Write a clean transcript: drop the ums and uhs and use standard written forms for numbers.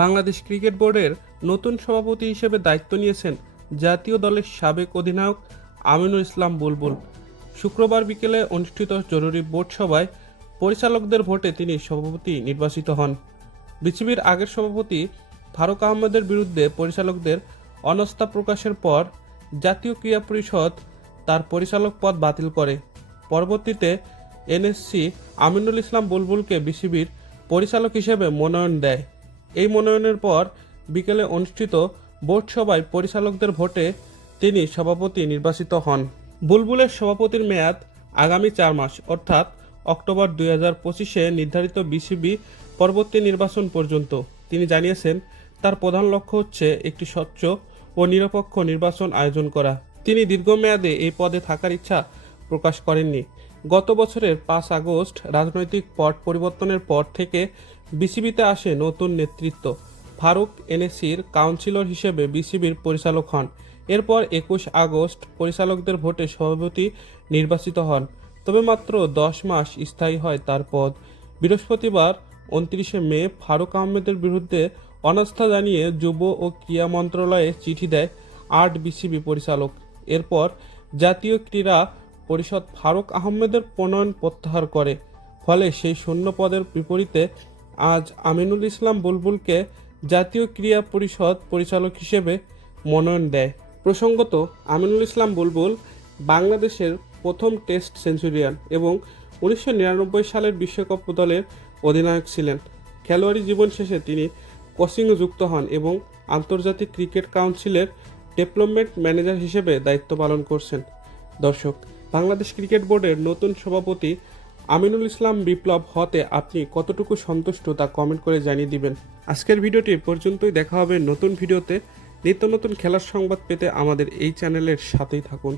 Bangladesh cricket বোর্ডের নতুন সভাপতি হিসেবে দায়িত্ব নিয়েছেন জাতীয় দলের সাবেক অধিনায়ক আমিনুল ইসলাম বুলবুল। শুক্রবার বিকেলে অনুষ্ঠিত জরুরি বোর্ড সভায় পরিচালকদের ভোটে তিনি সভাপতি নির্বাচিত হন। বিসিবির আগের সভাপতি ফারুক আহমেদের বিরুদ্ধে পরিচালকদের অনাস্থা প্রকাশের পর জাতীয় ক্রীড়া পরিষদ তার পরিচালক পদ বাতিল করে। পরবর্তীতে এনএসসি আমিনুল ইসলাম বুলবুলকে বিসিবির পরিচালক হিসেবে মনোনয়ন দেয়। এই মনোনয়নের পর বিকেলে অনুষ্ঠিত বোর্ড সভায় পরিচালকদের ভোটে তিনি সভাপতি নির্বাচিত হন। বুলবুলের সভাপতির মেয়াদ আগামী 4 মাস অর্থাৎ অক্টোবর 2025-এ নির্ধারিত বিসিবি পরবর্তী নির্বাচন পর্যন্ত। তিনি জানিয়েছেন, তার প্রধান লক্ষ্য হচ্ছে একটি স্বচ্ছ ও নিরপেক্ষ নির্বাচন আয়োজন করা। তিনি দীর্ঘমেয়াদে এই পদে থাকার ইচ্ছা প্রকাশ করেননি। গত বছরের 5 আগস্ট রাজনৈতিক পট পরিবর্তনের পর থেকে বিসিবিতে আসে নতুন নেতৃত্ব। ফারুক এনএসসির কাউন্সিলর হিসেবে বিসিবির পরিচালক হন। এরপর 21 আগস্ট পরিচালকদের ভোটে সভাপতি নির্বাচিত হন। তবে মাত্র 10 মাস স্থায়ী হয় তার পদ। বৃহস্পতিবার 29 মে ফারুক আহমেদের বিরুদ্ধে অনাস্থা জানিয়ে যুব ও ক্রীড়া মন্ত্রণালয়ে চিঠি দেয় 8 বিসিবি পরিচালক। এরপর জাতীয় ক্রীড়া পরিষদ ফারুক আহমেদের প্রণয়ন প্রত্যাহার করে। ফলে সেই শূন্য পদের বিপরীতে আজ আমিনুল ইসলাম বুলবুলকে জাতীয় ক্রীড়া পরিষদ পরিচালক হিসেবে মনোনয়ন দেয়। প্রসঙ্গত, আমিনুল ইসলাম বুলবুল বাংলাদেশের প্রথম টেস্ট সেঞ্চুরিয়ান এবং 1999 সালের বিশ্বকাপ দলের অধিনায়ক ছিলেন। খেলোয়াড়ি জীবন শেষে তিনি কোচিংয়ে যুক্ত হন এবং আন্তর্জাতিক ক্রিকেট কাউন্সিলের ডেভেলপমেন্ট ম্যানেজার হিসেবে দায়িত্ব পালন করছেন। দর্শক, বাংলাদেশ ক্রিকেট বোর্ডের নতুন সভাপতি আমিনুল ইসলাম বিপ্লব হতে আপনি কতটুকু সন্তুষ্ট তা কমেন্ট করে জানিয়ে দিবেন। আজকের ভিডিওটি পর্যন্তই, দেখা হবে নতুন ভিডিওতে। নিত্য নতুন খেলার সংবাদ পেতে আমাদের এই চ্যানেলের সাথেই থাকুন।